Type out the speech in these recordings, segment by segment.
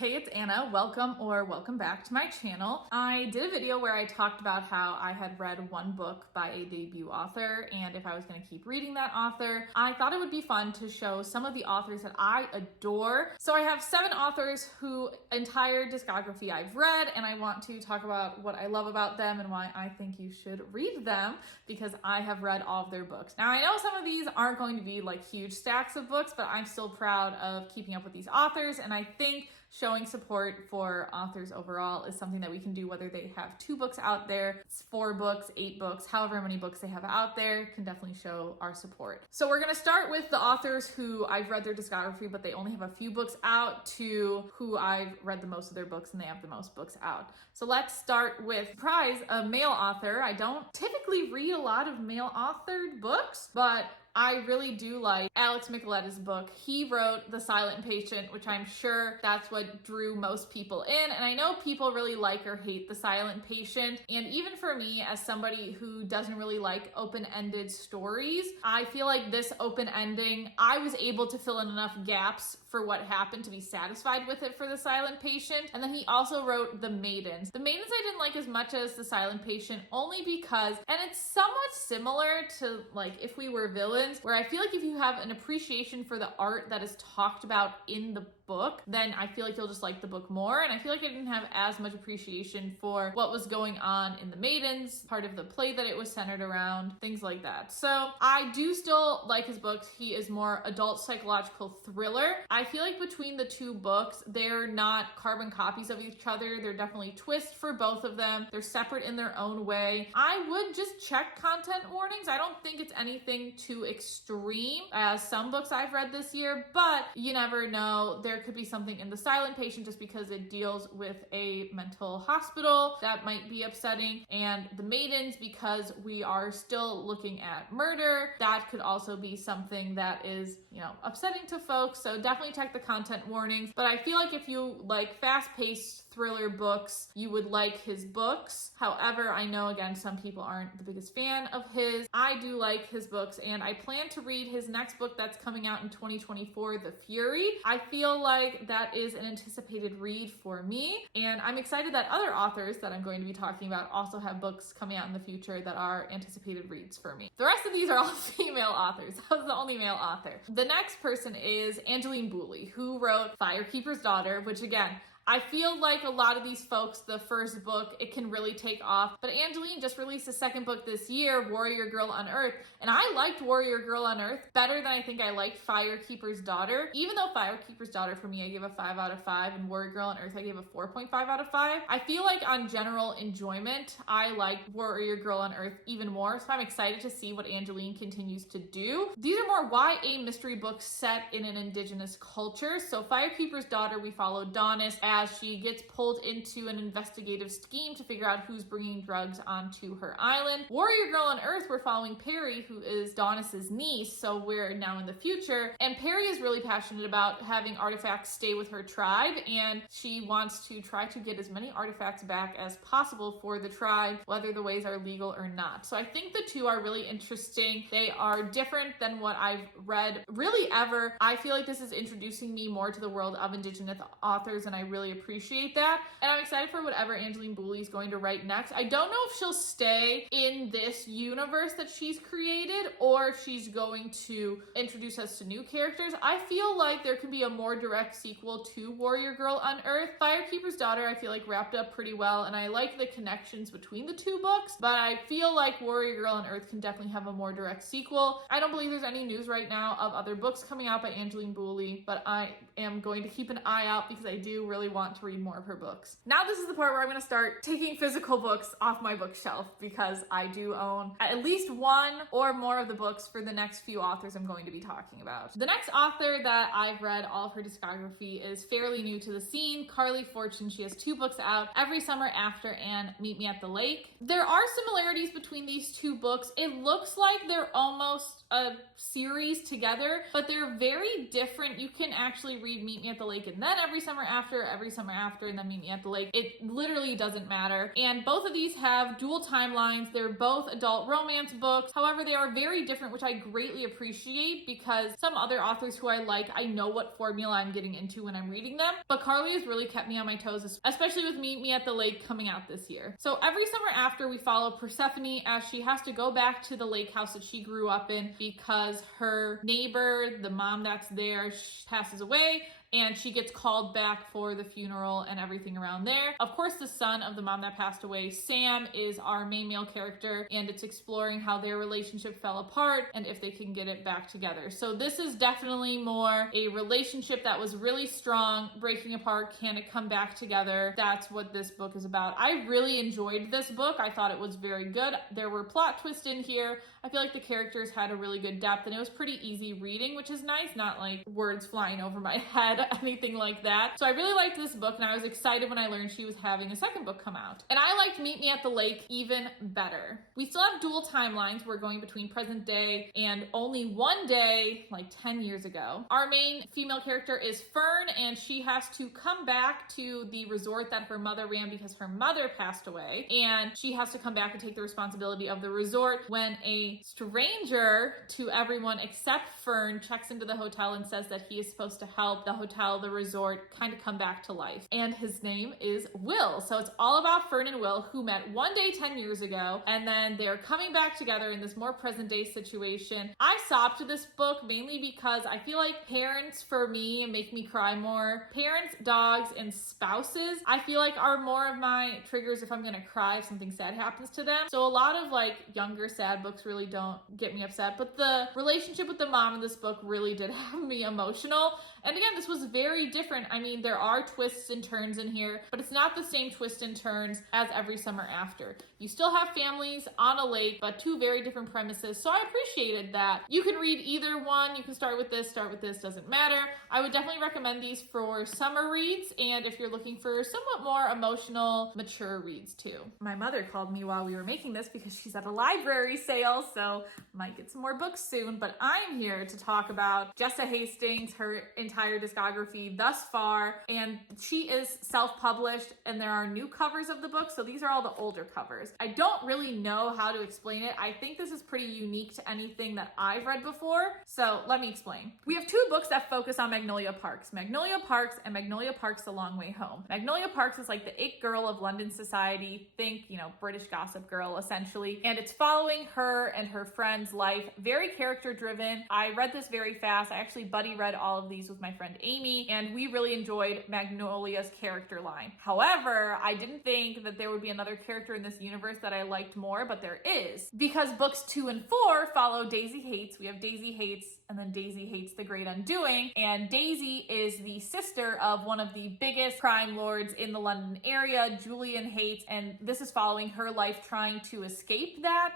Hey, it's Anna. Welcome back to my channel. I did a video where I talked about how I had read one book by a debut author, and if I was going to keep reading that author, I thought it would be fun to show some of the authors that I adore. So I have 7 authors whose entire discography I've read, and I want to talk about what I love about them and why I think you should read them, because I have read all of their books. Now, I know some of these aren't going to be like huge stacks of books, but I'm still proud of keeping up with these authors, and I think showing support for authors overall is something that we can do, whether they have 2 books out there, it's 4 books, 8 books, however many books they have out there, can definitely show our support. So we're gonna start with the authors who I've read their discography, but they only have a few books out, to who I've read the most of their books and they have the most books out. So let's start with Prize, a male author. I don't typically read a lot of male authored books, but I really do like Alex Micheletta's book. He wrote The Silent Patient, which I'm sure that's what drew most people in. And I know people really like or hate The Silent Patient. And even for me, as somebody who doesn't really like open-ended stories, I feel like this open ending, I was able to fill in enough gaps for what happened to be satisfied with it for The Silent Patient. And then he also wrote The Maidens. The Maidens I didn't like as much as The Silent Patient, only because, and it's somewhat similar to like If We Were Villains, where I feel like if you have an appreciation for the art that is talked about in the book, then I feel like you'll just like the book more. And I feel like I didn't have as much appreciation for what was going on in The Maidens, part of the play that it was centered around, things like that. So I do still like his books. He is more adult psychological thriller. I feel like between the 2 books, they're not carbon copies of each other. They're definitely twists for both of them. They're separate in their own way. I would just check content warnings. I don't think it's anything too extreme as some books I've read this year, but you never know. There could be something in The Silent Patient just because it deals with a mental hospital that might be upsetting, and The Maidens because we are still looking at murder. That could also be something that is, upsetting to folks. So definitely check the content warnings. But I feel like if you like fast-paced thriller books, you would like his books. However, I know again, some people aren't the biggest fan of his. I do like his books, and I plan to read his next book that's coming out in 2024, The Fury. I feel like that is an anticipated read for me, and I'm excited that other authors that I'm going to be talking about also have books coming out in the future that are anticipated reads for me. The rest of these are all female authors. I was the only male author. The next person is Angeline Boulley, who wrote Firekeeper's Daughter, which again, I feel like a lot of these folks, the first book, it can really take off. But Angeline just released a second book this year, Warrior Girl Unearthed. And I liked Warrior Girl Unearthed better than I think I liked Firekeeper's Daughter. Even though Firekeeper's Daughter for me, I gave a 5 out of 5, and Warrior Girl Unearthed, I gave a 4.5 out of 5. I feel like on general enjoyment, I like Warrior Girl Unearthed even more. So I'm excited to see what Angeline continues to do. These are more YA mystery books set in an indigenous culture. So Firekeeper's Daughter, we follow Donis as she gets pulled into an investigative scheme to figure out who's bringing drugs onto her island. Warrior Girl Unearthed, we're following Perry, who is Donis's niece, so we're now in the future. And Perry is really passionate about having artifacts stay with her tribe, and she wants to try to get as many artifacts back as possible for the tribe, whether the ways are legal or not. So I think the 2 are really interesting. They are different than what I've read really ever. I feel like this is introducing me more to the world of indigenous authors, and I really appreciate that. And I'm excited for whatever Angeline Boulley is going to write next. I don't know if she'll stay in this universe that she's created, or if she's going to introduce us to new characters. I feel like there could be a more direct sequel to Warrior Girl Unearthed. Firekeeper's Daughter, I feel like wrapped up pretty well, and I like the connections between the 2 books, but I feel like Warrior Girl Unearthed can definitely have a more direct sequel. I don't believe there's any news right now of other books coming out by Angeline Boulley, but I am going to keep an eye out because I do really want to read more of her books. Now this is the part where I'm going to start taking physical books off my bookshelf, because I do own at least 1 or more of the books for the next few authors I'm going to be talking about. The next author that I've read all of her discography is fairly new to the scene, Carly Fortune. She has 2 books out, Every Summer After and Meet Me at the Lake. There are similarities between these 2 books. It looks like they're almost a series together, but they're very different. You can actually read Meet Me at the Lake and then Every Summer After Every Summer After and then Meet Me at the Lake. It literally doesn't matter. And both of these have dual timelines. They're both adult romance books. However, they are very different, which I greatly appreciate because some other authors who I like, I know what formula I'm getting into when I'm reading them. But Carly has really kept me on my toes, especially with Meet Me at the Lake coming out this year. So Every Summer After, we follow Persephone as she has to go back to the lake house that she grew up in because her neighbor, the mom that's there, passes away, and she gets called back for the funeral and everything around there. Of course, the son of the mom that passed away, Sam, is our main male character, and it's exploring how their relationship fell apart and if they can get it back together. So this is definitely more a relationship that was really strong, breaking apart, can it come back together? That's what this book is about. I really enjoyed this book. I thought it was very good. There were plot twists in here. I feel like the characters had a really good depth, and it was pretty easy reading, which is nice, not like words flying over my head, anything like that. So I really liked this book, and I was excited when I learned she was having a second book come out. And I liked Meet Me at the Lake even better. We still have dual timelines. We're going between present day and only one day, like 10 years ago. Our main female character is Fern, and she has to come back to the resort that her mother ran because her mother passed away, and she has to come back and take the responsibility of the resort when a stranger to everyone except Fern checks into the hotel and says that he is supposed to help the hotel, the resort, kind of come back to life. And his name is Will. So it's all about Fern and Will, who met one day 10 years ago, and then they're coming back together in this more present day situation. I sobbed this book mainly because I feel like parents, for me, make me cry more. Parents, dogs, and spouses, I feel like are more of my triggers if I'm gonna cry if something sad happens to them. So a lot of like younger sad books really don't get me upset, but the relationship with the mom in this book really did have me emotional. And again, this was very different. I mean, there are twists and turns in here, but it's not the same twists and turns as Every Summer After. You still have families on a lake, but two very different premises. So I appreciated that. You can read either one. You can start with this, doesn't matter. I would definitely recommend these for summer reads, and if you're looking for somewhat more emotional, mature reads too. My mother called me while we were making this because she's at a library sale, so might get some more books soon, but I'm here to talk about Jessa Hastings, her entire discography thus far, and she is self-published, and there are new covers of the book, so these are all the older covers. I don't really know how to explain it. I think this is pretty unique to anything that I've read before, so let me explain. We have two books that focus on Magnolia Parks. Magnolia Parks and Magnolia Parks The Long Way Home. Magnolia Parks is like the it girl of London society. Think, British Gossip Girl, essentially. And it's following her and her friend's life. Very character driven. I read this very fast. I actually buddy read all of these with my friend Amy, and we really enjoyed Magnolia's character line. However, I didn't think that there would be another character in this universe that I liked more, but there is. Because books 2 and 4 follow Daisy Hates. We have Daisy Hates and then Daisy Hates The Great Undoing. And Daisy is the sister of one of the biggest crime lords in the London area, Julian Hates, and this is following her life trying to escape that,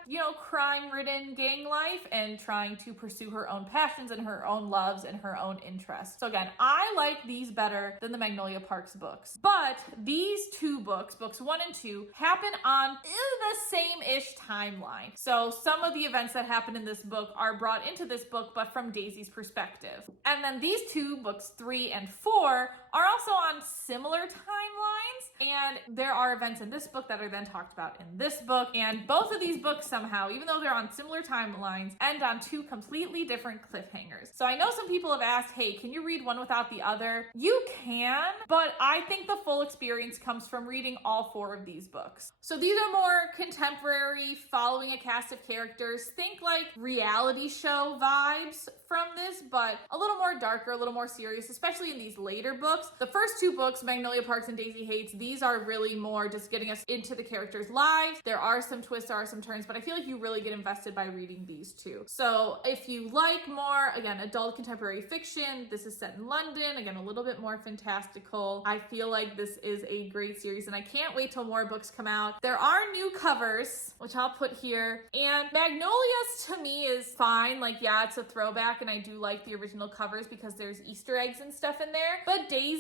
crime-ridden gang life and trying to pursue her own passions and her own loves and her own interests. So again, I like these better than the Magnolia Parks books. But these two books, books 1 and 2, happen on the same-ish timeline. So some of the events that happen in this book are brought into this book, but from Daisy's perspective. And then these two, books 3 and 4, are also on similar timelines, and there are events in this book that are then talked about in this book, and both of these books somehow, even though they're on similar timelines, end on two completely different cliffhangers. So I know some people have asked, hey, can you read one without the other? You can, but I think the full experience comes from reading all 4 of these books. So these are more contemporary, following a cast of characters. Think like reality show vibes from this, but a little more darker, a little more serious, especially in these later books. The first 2 books, Magnolia Parks and Daisy Hates, these are really more just getting us into the characters' lives. There are some twists, there are some turns, but I feel like you really get invested by reading these 2. So if you like more, again, adult contemporary fiction, this is set in London, again, a little bit more fantastical. I feel like this is a great series, and I can't wait till more books come out. There are new covers, which I'll put here, and Magnolia's to me is fine. Like, yeah, it's a throwback, and I do like the original covers because there's Easter eggs and stuff in there, but Daisy's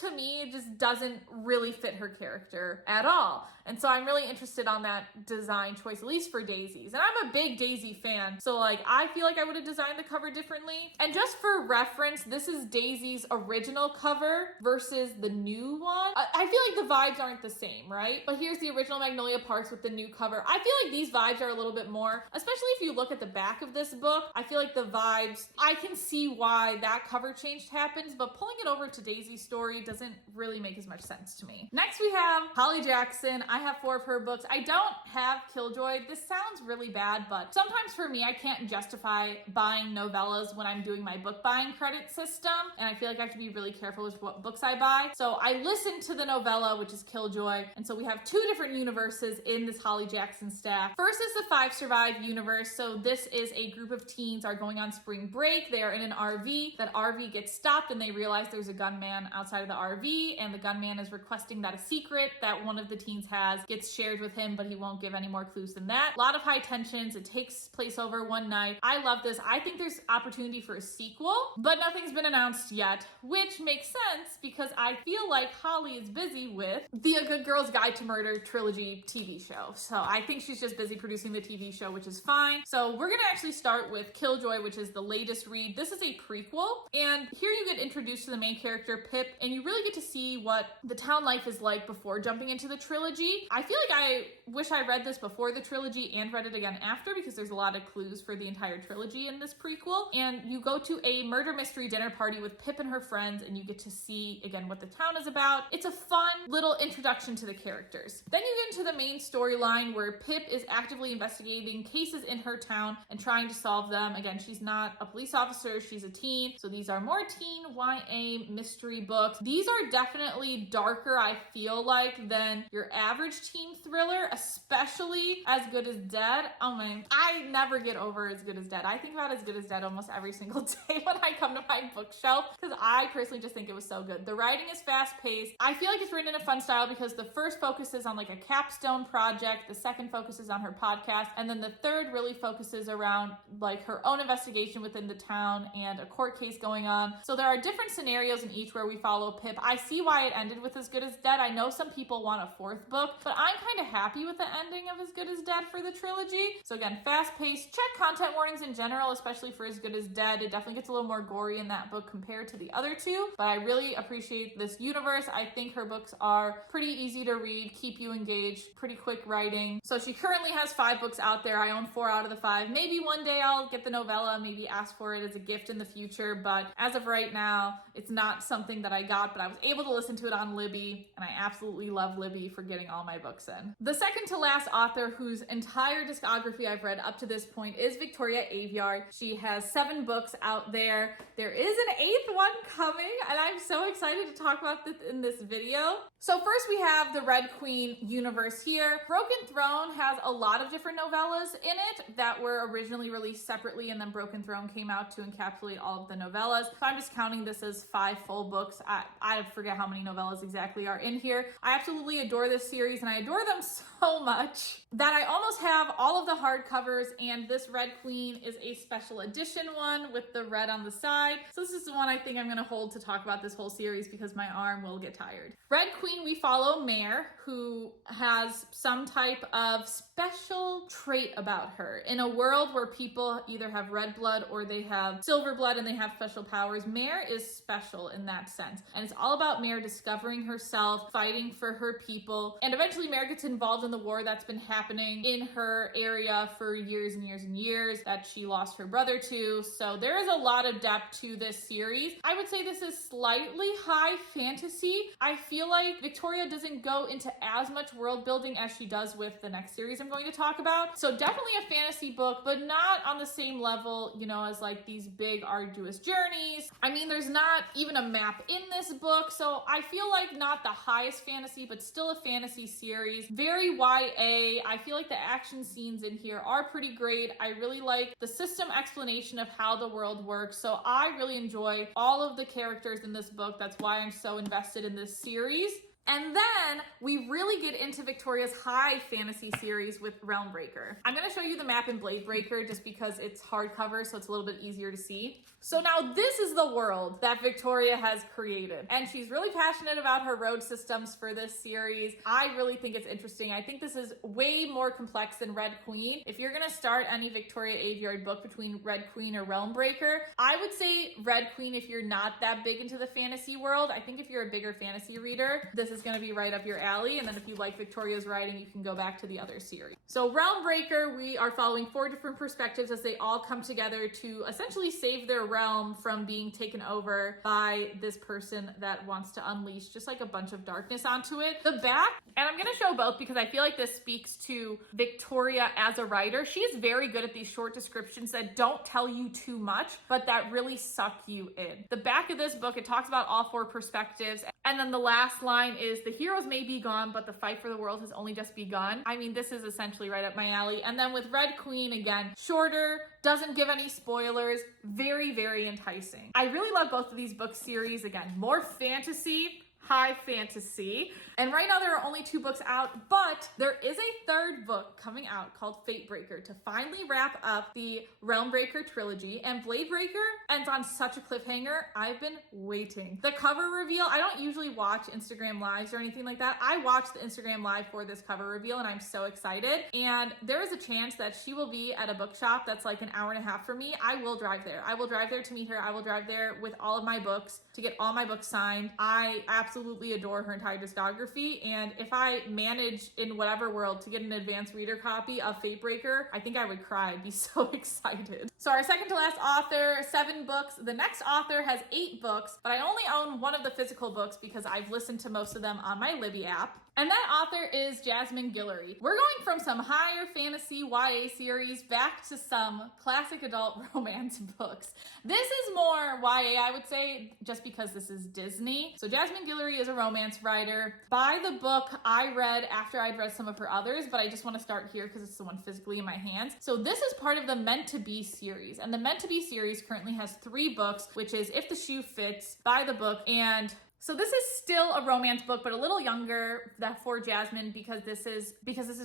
to me just doesn't really fit fit her character at all. And so I'm really interested on that design choice, at least for Daisy's. And I'm a big Daisy fan, so like I feel like I would have designed the cover differently. And just for reference, this is Daisy's original cover versus the new one. I feel like the vibes aren't the same, right? But here's the original Magnolia Parks with the new cover. I feel like these vibes are a little bit more, especially if you look at the back of this book. I feel like the vibes, I can see why that cover change happens, but pulling it over to Daisy's story doesn't really make as much sense to me. Next we have Holly Jackson. I have 4 of her books. I don't have Killjoy. This sounds really bad, but sometimes for me, I can't justify buying novellas when I'm doing my book buying credit system, and I feel like I have to be really careful with what books I buy. So I listened to the novella, which is Killjoy, and so we have 2 different universes in this Holly Jackson stack. First is the 5 Survive universe. So this is a group of teens are going on spring break. They are in an RV. That RV gets stopped and they realize there's a gunman outside of the RV, and the gunman is requesting that a secret that one of the teens has gets shared with him, but he won't give any more clues than that. A lot of high tensions. It takes place over one night. I love this. I think there's opportunity for a sequel, but nothing's been announced yet, which makes sense because I feel like Holly is busy with the A Good Girl's Guide to Murder trilogy TV show. So I think she's just busy producing the TV show, which is fine. So we're gonna actually start with Killjoy, which is the latest read. This is a prequel, and here you get introduced to the main character, Pip, and you really get to see what the town life is like before jumping into the trilogy. I feel like I wish I read this before the trilogy and read it again after, because there's a lot of clues for the entire trilogy in this prequel. And you go to a murder mystery dinner party with Pip and her friends, and you get to see again what the town is about. It's a fun little introduction to the characters. Then you get into the main storyline where Pip is actively investigating cases in her town and trying to solve them. Again, she's not a police officer, she's a teen. So these are more teen YA mystery books. These are definitely darker, I feel like, than your average teen thriller, especially As Good as Dead. Oh man, I never get over As Good as Dead. I think about As Good as Dead almost every single day when I come to my bookshelf, because I personally just think it was so good. The writing is fast paced. I feel like it's written in a fun style because the first focuses on like a capstone project, the second focuses on her podcast, and then the third really focuses around like her own investigation within the town and a court case going on. So there are different scenarios in each where we follow Pip. I see why it ended with As Good as Dead. I know some people want a 4th book, but I'm kind of happy with the ending of As Good as Dead for the trilogy. So again, fast paced. Check content warnings in general, especially for As Good as Dead. It definitely gets a little more gory in that book compared to the other 2, but I really appreciate this universe. I think her books are pretty easy to read, keep you engaged, pretty quick writing. So she currently has 5 books out there. I own 4 out of the 5. Maybe one day I'll get the novella, maybe ask for it as a gift in the future, but as of right now, it's not something that I got, but I was able to listen to it on Libby, and I absolutely love Libby for getting all my books in. The second to last author whose entire discography I've read up to this point is Victoria Aveyard. She has 7 books out there. There is an 8th one coming, and I'm so excited to talk about this in this video. So first we have the Red Queen universe here. Broken Throne has a lot of different novellas in it that were originally released separately, and then Broken Throne came out to encapsulate all of the novellas. So I'm just counting this as 5 full books. I forget how many novellas exactly are in here. I absolutely adore this series, and I adore them so much that I almost have all of the hardcovers, and this Red Queen is a special edition one with the red on the side. So this is the one I think I'm going to hold to talk about this whole series because my arm will get tired. Red Queen, we follow Mare, who has some type of special trait about her. In a world where people either have red blood or they have silver blood and they have special powers, Mare is special in that sense. And it's all about Mare discovering herself, fighting for her people, and eventually Mare gets involved in the war that's been happening in her area for years and years and years that she lost her brother to. So there is a lot of depth to this series. I would say this is slightly high fantasy. I feel like Victoria doesn't go into as much world building as she does with the next series I'm going to talk about. So definitely a fantasy book, but not on the same level, you know, as like these big arduous journeys. I mean, there's not even a map in this book, so I feel like not the highest fantasy, but still a fantasy series. Very YA. I feel like the action scenes in here are pretty great. I really like the system explanation of how the world works. So I really enjoy all of the characters in this book. That's why I'm so invested in this series. And then we really get into Victoria's high fantasy series with Realmbreaker. I'm going to show you the map in Blade Breaker just because it's hardcover, so it's a little bit easier to see. So now this is the world that Victoria has created, and she's really passionate about her road systems for this series. I really think it's interesting. I think this is way more complex than Red Queen. If you're going to start any Victoria Aveyard book between Red Queen or Realmbreaker, I would say Red Queen if you're not that big into the fantasy world. I think if you're a bigger fantasy reader, this is going to be right up your alley. And then if you like Victoria's writing, you can go back to the other series. So Realmbreaker, we are following 4 different perspectives as they all come together to essentially save their realm from being taken over by this person that wants to unleash just like a bunch of darkness onto it. The back, and I'm going to show both because I feel like this speaks to Victoria as a writer. She is very good at these short descriptions that don't tell you too much, but that really suck you in. The back of this book, it talks about all 4 perspectives. And then the last line is, the heroes may be gone, but the fight for the world has only just begun. I mean, this is essentially right up my alley. And then with Red Queen, again, shorter, doesn't give any spoilers, very, very enticing. I really love both of these book series. Again, more fantasy, high fantasy. And right now there are only 2 books out, but there is a 3rd book coming out called Fatebreaker to finally wrap up the Realmbreaker trilogy. And Blade Breaker ends on such a cliffhanger. I've been waiting. The cover reveal, I don't usually watch Instagram lives or anything like that. I watched the Instagram live for this cover reveal and I'm so excited. And there is a chance that she will be at a bookshop that's like an hour and a half from me. I will drive there. I will drive there to meet her. I will drive there with all of my books to get all my books signed. I absolutely adore her entire discography. And if I manage in whatever world to get an advanced reader copy of Fatebreaker, I think I would cry. I'd be so excited. So our second to last author, 7 books. The next author has 8 books, but I only own one of the physical books because I've listened to most of them on my Libby app. And that author is Jasmine Guillory. We're going from some higher fantasy YA series back to some classic adult romance books. This is more YA, I would say, just because this is Disney. So Jasmine Guillory is a romance writer. By the book I read after I'd read some of her others, but I just want to start here because it's the one physically in my hands. So this is part of the Meant to Be series. And the Meant to Be series currently has 3 books, which is If the Shoe Fits, By the Book, and so this is still a romance book, but a little younger for Jasmine because this is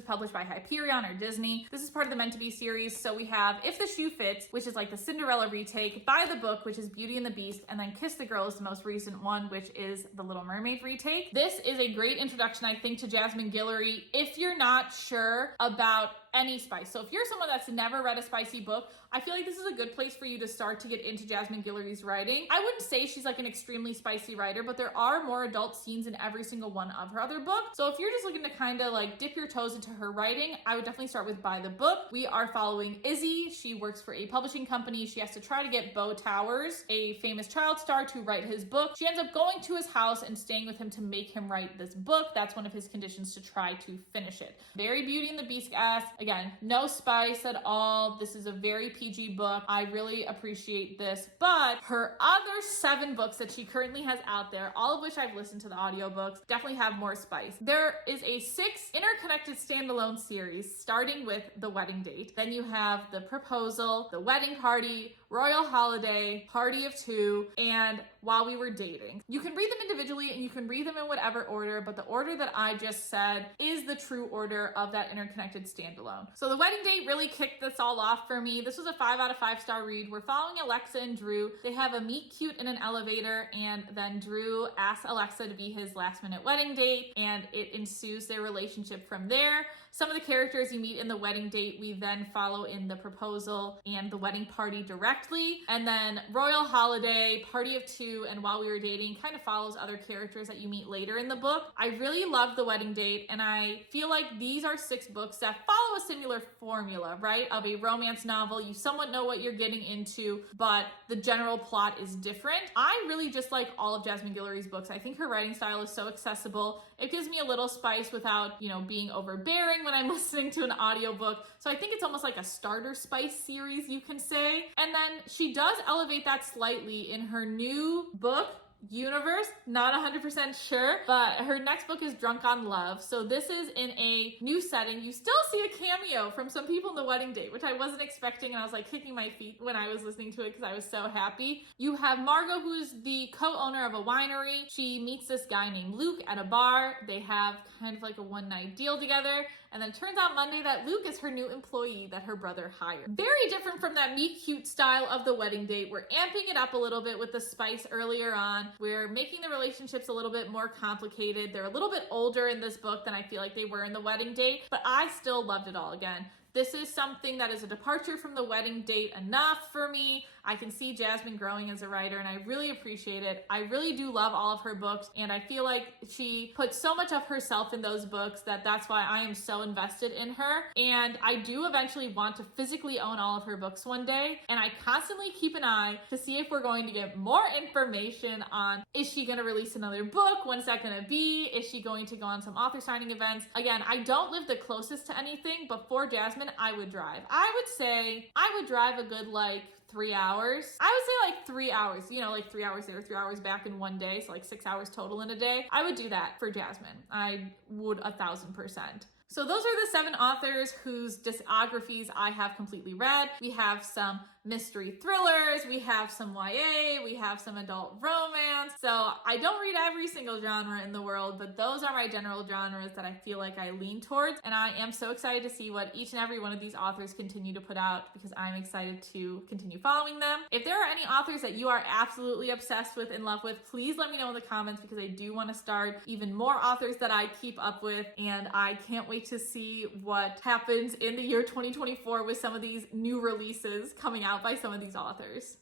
published by Hyperion or Disney. This is part of the Meant to Be series. So we have If the Shoe Fits, which is like the Cinderella retake, By the Book, which is Beauty and the Beast, and then Kiss the Girl is the most recent one, which is the Little Mermaid retake. This is a great introduction, I think, to Jasmine Guillory if you're not sure about any spice. So if you're someone that's never read a spicy book, I feel like this is a good place for you to start to get into Jasmine Guillory's writing. I wouldn't say she's like an extremely spicy writer, but there are more adult scenes in every single one of her other books. So if you're just looking to kind of like dip your toes into her writing, I would definitely start with By the Book. We are following Izzy. She works for a publishing company. She has to try to get Bo Towers, a famous child star, to write his book. She ends up going to his house and staying with him to make him write this book. That's one of his conditions to try to finish it. Very Beauty and the Beast-esque. Again, no spice at all. This is a very PG book. I really appreciate this. But her other 7 books that she currently has out there, all of which I've listened to the audiobooks, definitely have more spice. There is a 6 interconnected standalone series starting with The Wedding Date. Then you have The Proposal, The Wedding Party, Royal Holiday, Party of 2, and While We Were Dating. You can read them individually and you can read them in whatever order, but the order that I just said is the true order of that interconnected standalone. So The Wedding Date really kicked this all off for me. This was a 5 out of 5 star read. We're following Alexa and Drew. They have a meet cute in an elevator, and then Drew asks Alexa to be his last minute wedding date, and it ensues their relationship from there. Some of the characters you meet in The Wedding Date, we then follow in The Proposal and The Wedding Party directly. And then Royal Holiday, Party of 2, and While We Were Dating kind of follows other characters that you meet later in the book. I really love The Wedding Date, and I feel like these are 6 books that follow a similar formula, right? Of a romance novel. You somewhat know what you're getting into, but the general plot is different. I really just like all of Jasmine Guillory's books. I think her writing style is so accessible. It gives me a little spice without, being overbearing when I'm listening to an audiobook. So I think it's almost like a starter spice series, you can say. And then she does elevate that slightly in her new book, universe. Not 100% sure, but her next book is Drunk on Love. So this is in a new setting. You still see a cameo from some people in The Wedding Date, which I wasn't expecting, and I was like kicking my feet when I was listening to it because I was so happy. You have Margot, who's the co-owner of a winery. She meets this guy named Luke at a bar. They have kind of like a one-night deal together, and then it turns out Monday that Luke is her new employee that her brother hired. Very different from that meet cute style of The Wedding Date. We're amping it up a little bit with the spice earlier on. We're making the relationships a little bit more complicated. They're a little bit older in this book than I feel like they were in The Wedding Date, but I still loved it all. Again, this is something that is a departure from The Wedding Date enough for me. I can see Jasmine growing as a writer, and I really appreciate it. I really do love all of her books, and I feel like she put so much of herself in those books that's why I am so invested in her. And I do eventually want to physically own all of her books one day, and I constantly keep an eye to see if we're going to get more information on, is she going to release another book? When's that going to be? Is she going to go on some author signing events? Again, I don't live the closest to anything, but for Jasmine, I would drive. I would say I would drive a good 3 hours. I would say 3 hours, 3 hours there, 3 hours back in one day. So 6 hours total in a day. I would do that for Jasmine. I would 1,000%. So those are the 7 authors whose discographies I have completely read. We have some mystery thrillers, we have some YA, we have some adult romance. So I don't read every single genre in the world, but those are my general genres that I feel like I lean towards. And I am so excited to see what each and every one of these authors continue to put out because I'm excited to continue following them. If there are any authors that you are absolutely obsessed with, in love with, please let me know in the comments because I do want to start even more authors that I keep up with, and I can't wait to see what happens in the year 2024 with some of these new releases coming out by some of these authors.